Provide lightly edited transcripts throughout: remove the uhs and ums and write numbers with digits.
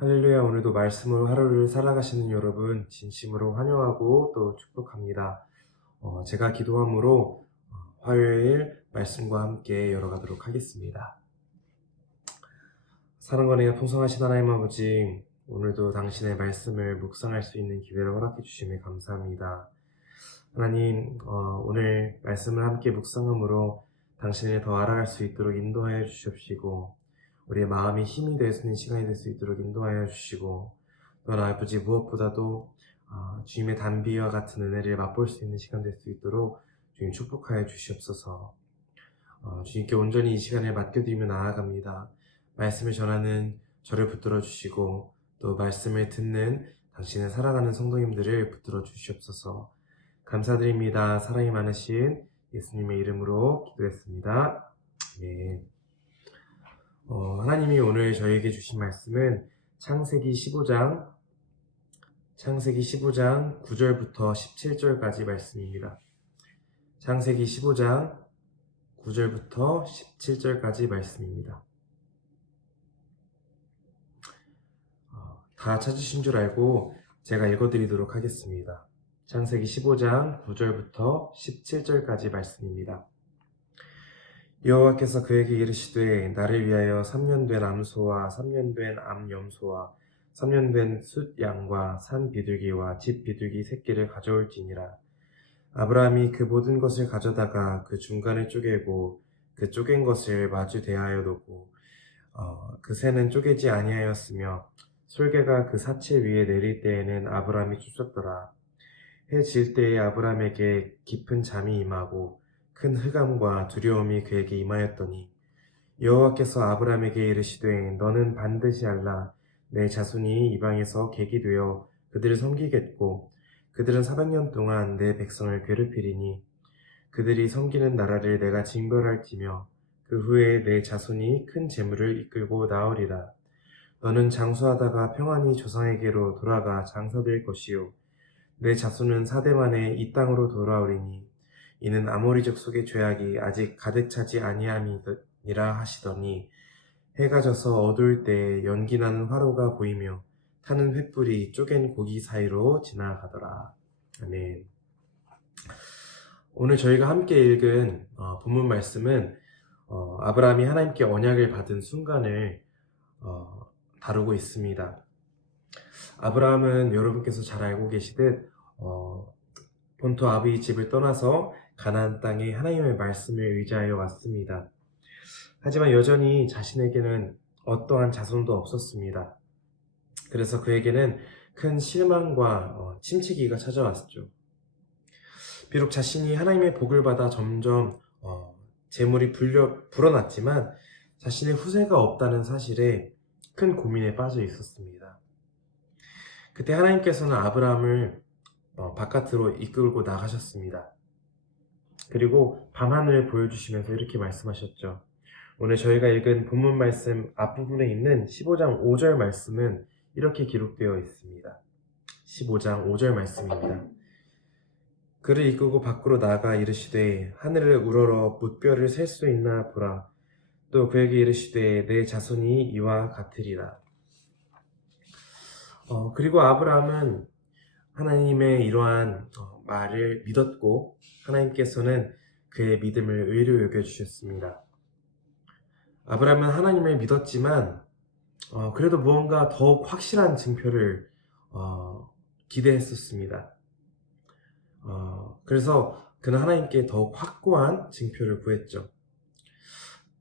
할렐루야, 오늘도 말씀으로 하루를 살아가시는 여러분 진심으로 환영하고 또 축복합니다. 제가 기도함으로 화요일 말씀과 함께 열어가도록 하겠습니다. 사랑과 은혜가 풍성하신 하나님 아버지, 오늘도 당신의 말씀을 묵상할 수 있는 기회를 허락해 주심에 감사합니다. 하나님, 오늘 말씀을 함께 묵상함으로 당신을 더 알아갈 수 있도록 인도하여 주시옵시고, 우리의 마음이 힘이 될 수 있는 시간이 될 수 있도록 인도하여 주시고, 또한 아버지 무엇보다도 주님의 단비와 같은 은혜를 맛볼 수 있는 시간 될 수 있도록 주님 축복하여 주시옵소서. 주님께 온전히 이 시간을 맡겨드리며 나아갑니다. 말씀을 전하는 저를 붙들어 주시고, 또 말씀을 듣는 당신의 살아가는 성도님들을 붙들어 주시옵소서. 감사드립니다. 사랑이 많으신 예수님의 이름으로 기도했습니다. 네. 하나님이 오늘 저에게 주신 말씀은 창세기 15장 9절부터 17절까지 말씀입니다. 창세기 15장 9절부터 17절까지 말씀입니다. 다 찾으신 줄 알고 제가 읽어드리도록 하겠습니다. 창세기 15장 9절부터 17절까지 말씀입니다. 여호와께서 그에게 이르시되 나를 위하여 3년 된 암소와 3년 된 암염소와 3년 된 숫양과 산 비둘기와 집 비둘기 새끼를 가져올지니라. 아브라함이 그 모든 것을 가져다가 그 중간을 쪼개고 그 쪼갠 것을 마주 대하여 놓고 그 새는 쪼개지 아니하였으며 솔개가 그 사체 위에 내릴 때에는 아브라함이 쫓았더라. 해 질 때에 아브라함에게 깊은 잠이 임하고 큰 흑암과 두려움이 그에게 임하였더니 여호와께서 아브라함에게 이르시되 너는 반드시 알라. 내 자손이 이방에서 객이 되어 그들을 섬기겠고 그들은 400년 동안 내 백성을 괴롭히리니 그들이 섬기는 나라를 내가 징벌할지며 그 후에 내 자손이 큰 재물을 이끌고 나오리라. 너는 장수하다가 평안히 조상에게로 돌아가 장사될 것이요 내 자손은 4대 만에 이 땅으로 돌아오리니 이는 아모리족 속의 죄악이 아직 가득 차지 아니함이니라 하시더니 해가 져서 어두울 때에 연기나는 화로가 보이며 타는 횃불이 쪼갠 고기 사이로 지나가더라. 아멘. 오늘 저희가 함께 읽은 본문 말씀은 아브라함이 하나님께 언약을 받은 순간을 다루고 있습니다. 아브라함은 여러분께서 잘 알고 계시듯 본토 아비의 집을 떠나서 가나안 땅에 하나님의 말씀을 의지하여 왔습니다. 하지만 여전히 자신에게는 어떠한 자손도 없었습니다. 그래서 그에게는 큰 실망과 침체기가 찾아왔죠. 비록 자신이 하나님의 복을 받아 점점 재물이 불어났지만 자신의 후세가 없다는 사실에 큰 고민에 빠져 있었습니다. 그때 하나님께서는 아브라함을 바깥으로 이끌고 나가셨습니다. 그리고 밤하늘을 보여주시면서 이렇게 말씀하셨죠. 오늘 저희가 읽은 본문 말씀 앞부분에 있는 15장 5절 말씀은 이렇게 기록되어 있습니다. 15장 5절 말씀입니다. 그를 이끌고 밖으로 나가 이르시되 하늘을 우러러 뭇별을 셀 수 있나 보라. 또 그에게 이르시되 내 자손이 이와 같으리라. 그리고 아브라함은 하나님의 이러한 말을 믿었고 하나님께서는 그의 믿음을 의로 여겨주셨습니다. 아브라함은 하나님을 믿었지만 그래도 무언가 더욱 확실한 증표를 기대했었습니다. 그래서 그는 하나님께 더욱 확고한 증표를 구했죠.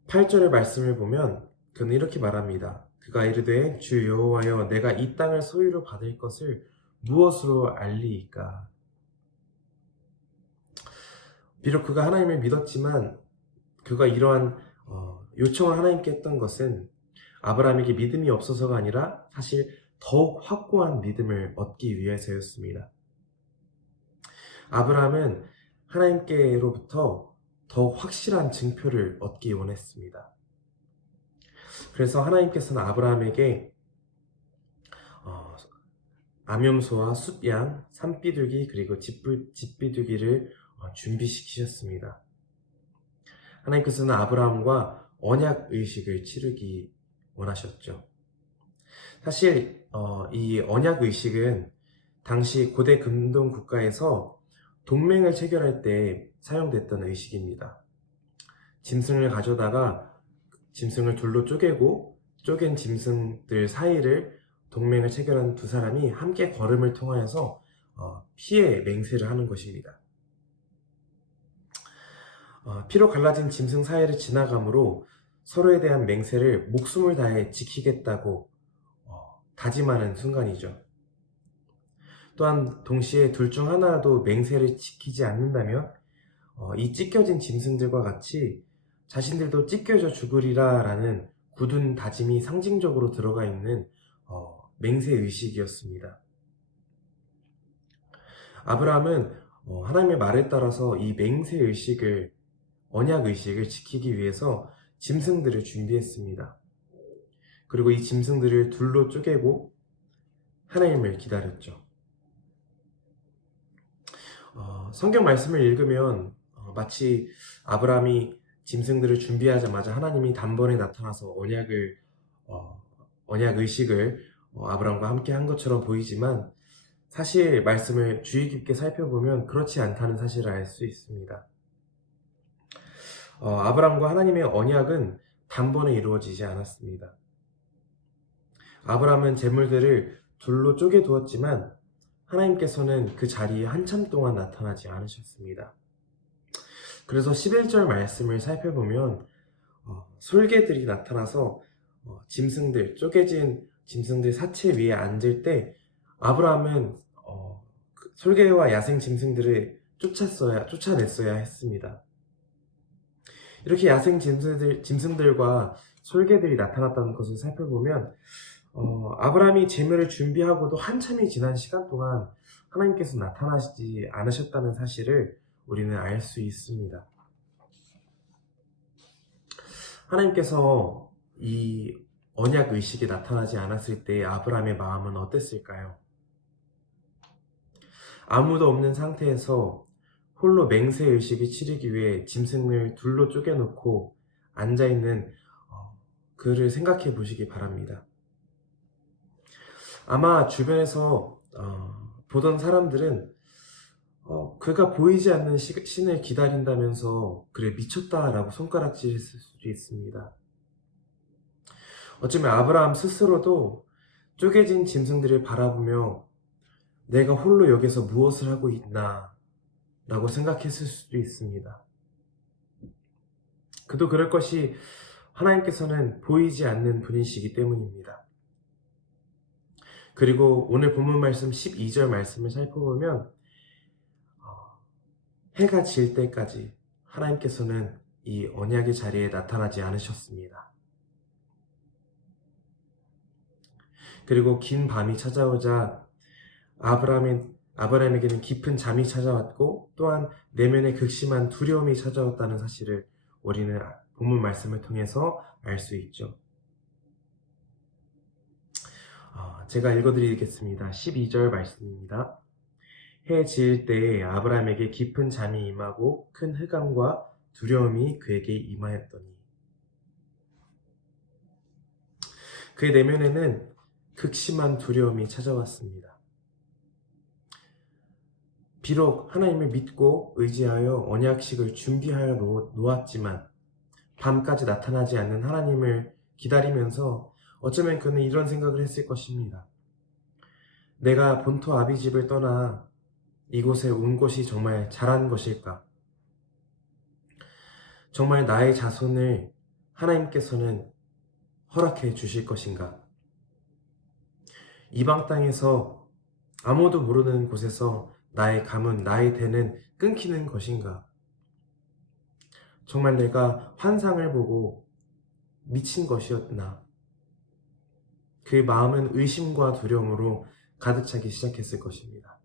8절의 말씀을 보면 그는 이렇게 말합니다. 그가 이르되 주 여호와여 내가 이 땅을 소유로 받을 것을 무엇으로 알리이까? 비록 그가 하나님을 믿었지만 그가 이러한 요청을 하나님께 했던 것은 아브라함에게 믿음이 없어서가 아니라 사실 더욱 확고한 믿음을 얻기 위해서였습니다. 아브라함은 하나님께로부터 더욱 확실한 증표를 얻기 원했습니다. 그래서 하나님께서는 아브라함에게 암염소와 숫양, 산비둘기 그리고 집비둘기를 준비시키셨습니다. 하나님께서는 아브라함과 언약 의식을 치르기 원하셨죠. 사실 이 언약 의식은 당시 고대 근동 국가에서 동맹을 체결할 때 사용됐던 의식입니다. 짐승을 가져다가 짐승을 둘로 쪼개고 쪼갠 짐승들 사이를 동맹을 체결한 두 사람이 함께 걸음을 통하여서 피에 맹세를 하는 것입니다. 피로 갈라진 짐승 사이를 지나감으로 서로에 대한 맹세를 목숨을 다해 지키겠다고 다짐하는 순간이죠. 또한 동시에 둘 중 하나라도 맹세를 지키지 않는다면 이 찢겨진 짐승들과 같이 자신들도 찢겨져 죽으리라 라는 굳은 다짐이 상징적으로 들어가 있는 맹세 의식이었습니다. 아브라함은 하나님의 말에 따라서 이 맹세 의식을, 언약 의식을 지키기 위해서 짐승들을 준비했습니다. 그리고 이 짐승들을 둘로 쪼개고 하나님을 기다렸죠. 성경 말씀을 읽으면 마치 아브라함이 짐승들을 준비하자마자 하나님이 단번에 나타나서 언약 의식을 아브라함과 함께 한 것처럼 보이지만 사실 말씀을 주의 깊게 살펴보면 그렇지 않다는 사실을 알 수 있습니다. 아브라함과 하나님의 언약은 단번에 이루어지지 않았습니다. 아브라함은 재물들을 둘로 쪼개 두었지만 하나님께서는 그 자리에 한참 동안 나타나지 않으셨습니다. 그래서 11절 말씀을 살펴보면 솔개들이 나타나서 쪼개진 짐승들 사체 위에 앉을 때 아브라함은 솔개와 야생 짐승들을 쫓아냈어야 했습니다. 이렇게 야생 짐승들과 솔개들이 나타났다는 것을 살펴보면 아브라함이 제물을 준비하고도 한참이 지난 시간 동안 하나님께서 나타나시지 않으셨다는 사실을 우리는 알 수 있습니다. 하나님께서 이 언약 의식이 나타나지 않았을 때 아브라함의 마음은 어땠을까요? 아무도 없는 상태에서 홀로 맹세 의식을 치르기 위해 짐승을 둘로 쪼개놓고 앉아있는 그를 생각해 보시기 바랍니다. 아마 주변에서 보던 사람들은 그가 보이지 않는 신을 기다린다면서 그래 미쳤다라고 손가락질했을 수도 있습니다. 어쩌면 아브라함 스스로도 쪼개진 짐승들을 바라보며 내가 홀로 여기서 무엇을 하고 있나 라고 생각했을 수도 있습니다. 그도 그럴 것이 하나님께서는 보이지 않는 분이시기 때문입니다. 그리고 오늘 본문 말씀 12절 말씀을 살펴보면 해가 질 때까지 하나님께서는 이 언약의 자리에 나타나지 않으셨습니다. 그리고 긴 밤이 찾아오자 아브라함에게는 깊은 잠이 찾아왔고 또한 내면에 극심한 두려움이 찾아왔다는 사실을 우리는 본문 말씀을 통해서 알 수 있죠. 제가 읽어드리겠습니다. 12절 말씀입니다. 해 지을 때에 아브라함에게 깊은 잠이 임하고 큰 흑암과 두려움이 그에게 임하였더니 그의 내면에는 극심한 두려움이 찾아왔습니다. 비록 하나님을 믿고 의지하여 언약식을 준비하여 놓았지만 밤까지 나타나지 않는 하나님을 기다리면서 어쩌면 그는 이런 생각을 했을 것입니다. 내가 본토 아비집을 떠나 이곳에 온 것이 정말 잘한 것일까? 정말 나의 자손을 하나님께서는 허락해 주실 것인가? 이방 땅에서 아무도 모르는 곳에서 나의 가문, 나의 대는 끊기는 것인가? 정말 내가 환상을 보고 미친 것이었나? 그의 마음은 의심과 두려움으로 가득 차기 시작했을 것입니다.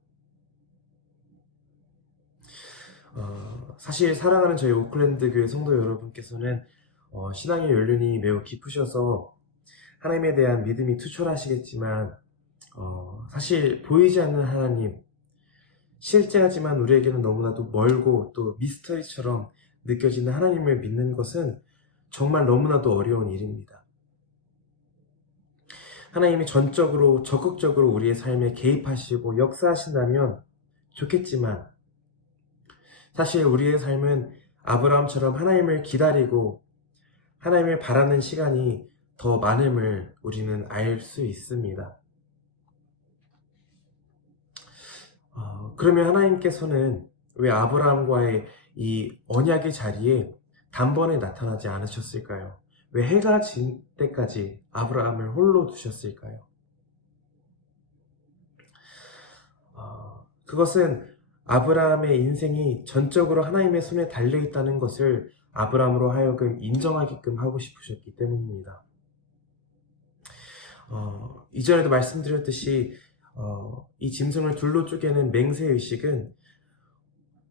사실 사랑하는 저희 오클랜드 교회 성도 여러분께서는 신앙의 연륜이 매우 깊으셔서 하나님에 대한 믿음이 투철하시겠지만 사실 보이지 않는 하나님, 실제하지만 우리에게는 너무나도 멀고 또 미스터리처럼 느껴지는 하나님을 믿는 것은 정말 너무나도 어려운 일입니다. 하나님이 전적으로 적극적으로 우리의 삶에 개입하시고 역사하신다면 좋겠지만, 사실 우리의 삶은 아브라함처럼 하나님을 기다리고 하나님을 바라는 시간이 더 많음을 우리는 알 수 있습니다. 그러면 하나님께서는 왜 아브라함과의 이 언약의 자리에 단번에 나타나지 않으셨을까요? 왜 해가 진 때까지 아브라함을 홀로 두셨을까요? 그것은 아브라함의 인생이 전적으로 하나님의 손에 달려있다는 것을 아브라함으로 하여금 인정하게끔 하고 싶으셨기 때문입니다. 이전에도 말씀드렸듯이 이 짐승을 둘로 쪼개는 맹세의식은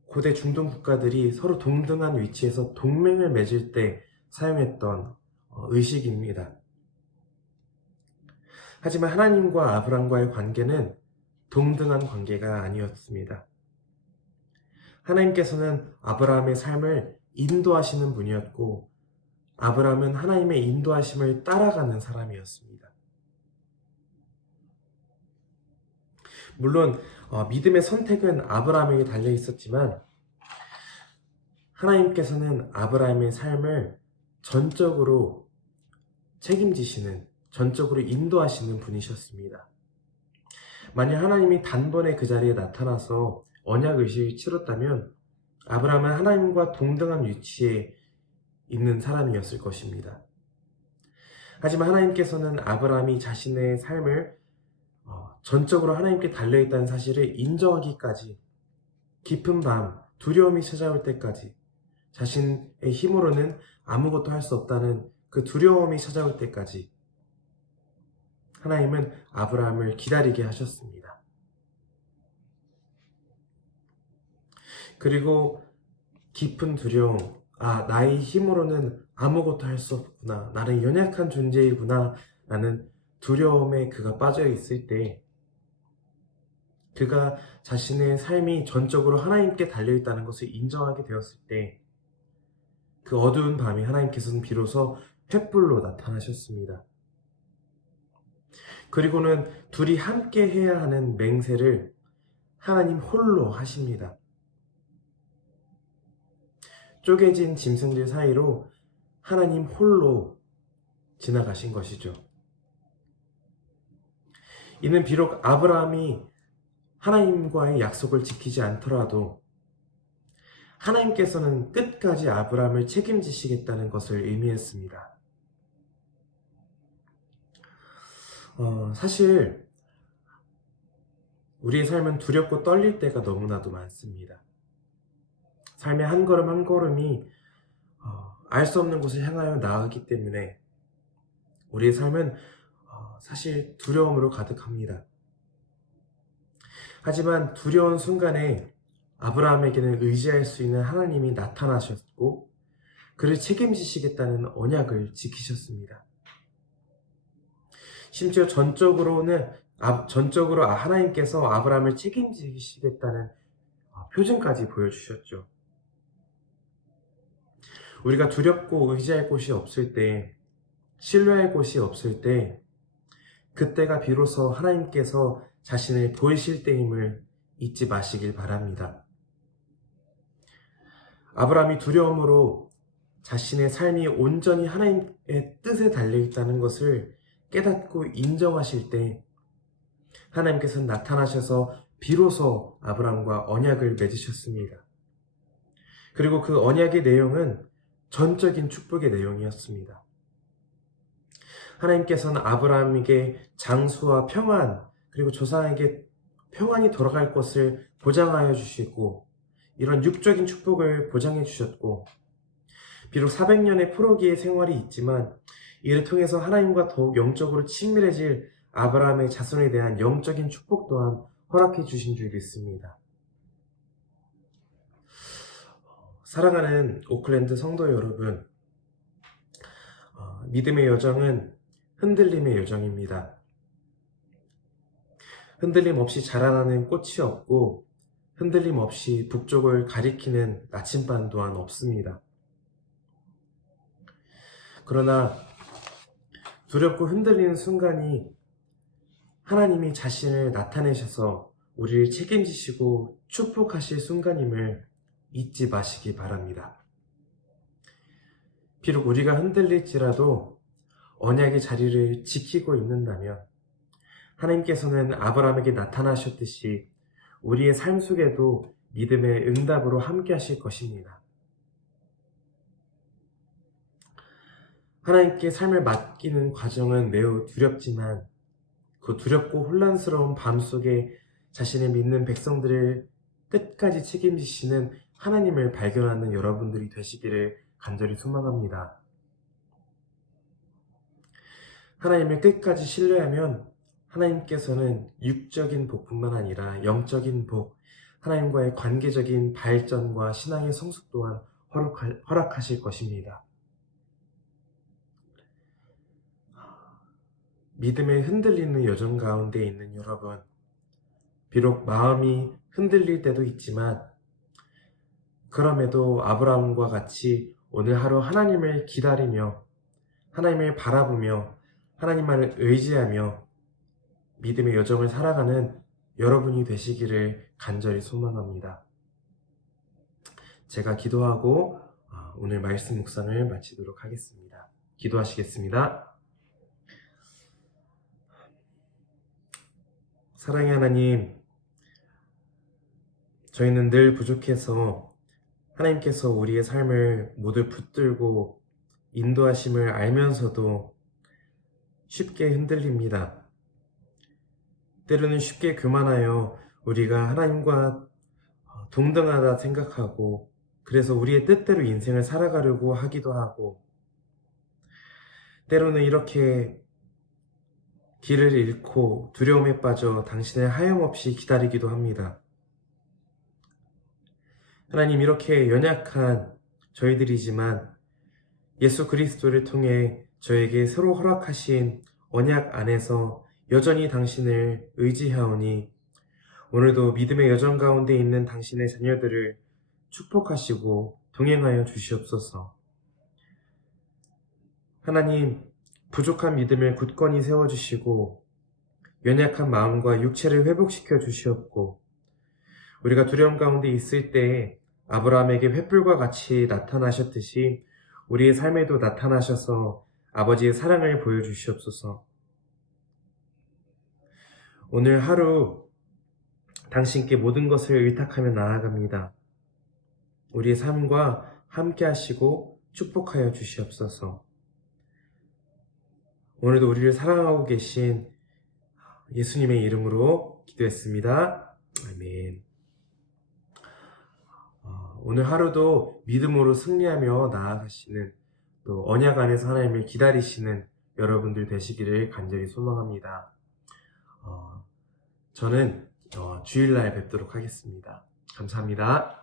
고대 중동 국가들이 서로 동등한 위치에서 동맹을 맺을 때 사용했던 의식입니다. 하지만 하나님과 아브라함과의 관계는 동등한 관계가 아니었습니다. 하나님께서는 아브라함의 삶을 인도하시는 분이었고, 아브라함은 하나님의 인도하심을 따라가는 사람이었습니다. 물론 믿음의 선택은 아브라함에게 달려 있었지만, 하나님께서는 아브라함의 삶을 전적으로 책임지시는, 전적으로 인도하시는 분이셨습니다. 만약 하나님이 단번에 그 자리에 나타나서 언약의식을 치렀다면 아브라함은 하나님과 동등한 위치에 있는 사람이었을 것입니다. 하지만 하나님께서는 아브라함이 자신의 삶을 전적으로 하나님께 달려있다는 사실을 인정하기까지, 깊은 밤 두려움이 찾아올 때까지, 자신의 힘으로는 아무것도 할 수 없다는 그 두려움이 찾아올 때까지 하나님은 아브라함을 기다리게 하셨습니다. 그리고 깊은 두려움, 나의 힘으로는 아무것도 할 수 없구나, 나는 연약한 존재이구나 라는 두려움에 그가 빠져 있을 때, 그가 자신의 삶이 전적으로 하나님께 달려있다는 것을 인정하게 되었을 때, 그 어두운 밤에 하나님께서는 비로소 횃불로 나타나셨습니다. 그리고는 둘이 함께 해야 하는 맹세를 하나님 홀로 하십니다. 쪼개진 짐승들 사이로 하나님 홀로 지나가신 것이죠. 이는 비록 아브라함이 하나님과의 약속을 지키지 않더라도 하나님께서는 끝까지 아브라함을 책임지시겠다는 것을 의미했습니다. 사실 우리의 삶은 두렵고 떨릴 때가 너무나도 많습니다. 삶의 한 걸음 한 걸음이 알 수 없는 곳을 향하여 나아가기 때문에 우리의 삶은 사실 두려움으로 가득합니다. 하지만 두려운 순간에 아브라함에게는 의지할 수 있는 하나님이 나타나셨고, 그를 책임지시겠다는 언약을 지키셨습니다. 심지어 전적으로 하나님께서 아브라함을 책임지시겠다는 표징까지 보여주셨죠. 우리가 두렵고 의지할 곳이 없을 때, 신뢰할 곳이 없을 때, 그때가 비로소 하나님께서 자신을 보이실 때임을 잊지 마시길 바랍니다. 아브라함이 두려움으로 자신의 삶이 온전히 하나님의 뜻에 달려있다는 것을 깨닫고 인정하실 때, 하나님께서는 나타나셔서 비로소 아브라함과 언약을 맺으셨습니다. 그리고 그 언약의 내용은 전적인 축복의 내용이었습니다. 하나님께서는 아브라함에게 장수와 평안, 그리고 조상에게 평안이 돌아갈 것을 보장하여 주시고, 이런 육적인 축복을 보장해 주셨고, 비록 400년의 포로기의 생활이 있지만 이를 통해서 하나님과 더욱 영적으로 친밀해질 아브라함의 자손에 대한 영적인 축복 또한 허락해 주신 줄 믿습니다. 사랑하는 오클랜드 성도 여러분, 믿음의 여정은 흔들림의 여정입니다. 흔들림 없이 자라나는 꽃이 없고, 흔들림 없이 북쪽을 가리키는 나침반 또한 없습니다. 그러나 두렵고 흔들리는 순간이 하나님이 자신을 나타내셔서 우리를 책임지시고 축복하실 순간임을 잊지 마시기 바랍니다. 비록 우리가 흔들릴지라도 언약의 자리를 지키고 있는다면 하나님께서는 아브라함에게 나타나셨듯이 우리의 삶 속에도 믿음의 응답으로 함께 하실 것입니다. 하나님께 삶을 맡기는 과정은 매우 두렵지만 그 두렵고 혼란스러운 밤 속에 자신을 믿는 백성들을 끝까지 책임지시는 하나님을 발견하는 여러분들이 되시기를 간절히 소망합니다. 하나님을 끝까지 신뢰하면 하나님께서는 육적인 복뿐만 아니라 영적인 복, 하나님과의 관계적인 발전과 신앙의 성숙 또한 허락하실 것입니다. 믿음에 흔들리는 여정 가운데 있는 여러분, 비록 마음이 흔들릴 때도 있지만 그럼에도 아브라함과 같이 오늘 하루 하나님을 기다리며 하나님을 바라보며 하나님만을 의지하며 믿음의 여정을 살아가는 여러분이 되시기를 간절히 소망합니다. 제가 기도하고 오늘 말씀 묵상을 마치도록 하겠습니다. 기도하시겠습니다. 사랑의 하나님, 저희는 늘 부족해서 하나님께서 우리의 삶을 모두 붙들고 인도하심을 알면서도 쉽게 흔들립니다. 때로는 쉽게 교만하여 우리가 하나님과 동등하다 생각하고 그래서 우리의 뜻대로 인생을 살아가려고 하기도 하고 때로는 이렇게 길을 잃고 두려움에 빠져 당신을 하염없이 기다리기도 합니다. 하나님, 이렇게 연약한 저희들이지만 예수 그리스도를 통해 저에게 새로 허락하신 언약 안에서 여전히 당신을 의지하오니 오늘도 믿음의 여정 가운데 있는 당신의 자녀들을 축복하시고 동행하여 주시옵소서. 하나님, 부족한 믿음을 굳건히 세워주시고 연약한 마음과 육체를 회복시켜 주시옵고 우리가 두려움 가운데 있을 때에 아브라함에게 횃불과 같이 나타나셨듯이 우리의 삶에도 나타나셔서 아버지의 사랑을 보여주시옵소서. 오늘 하루 당신께 모든 것을 의탁하며 나아갑니다. 우리의 삶과 함께 하시고 축복하여 주시옵소서. 오늘도 우리를 사랑하고 계신 예수님의 이름으로 기도했습니다. 아멘. 오늘 하루도 믿음으로 승리하며 나아가시는 또 언약 안에서 하나님을 기다리시는 여러분들 되시기를 간절히 소망합니다. 저는 주일날 뵙도록 하겠습니다. 감사합니다.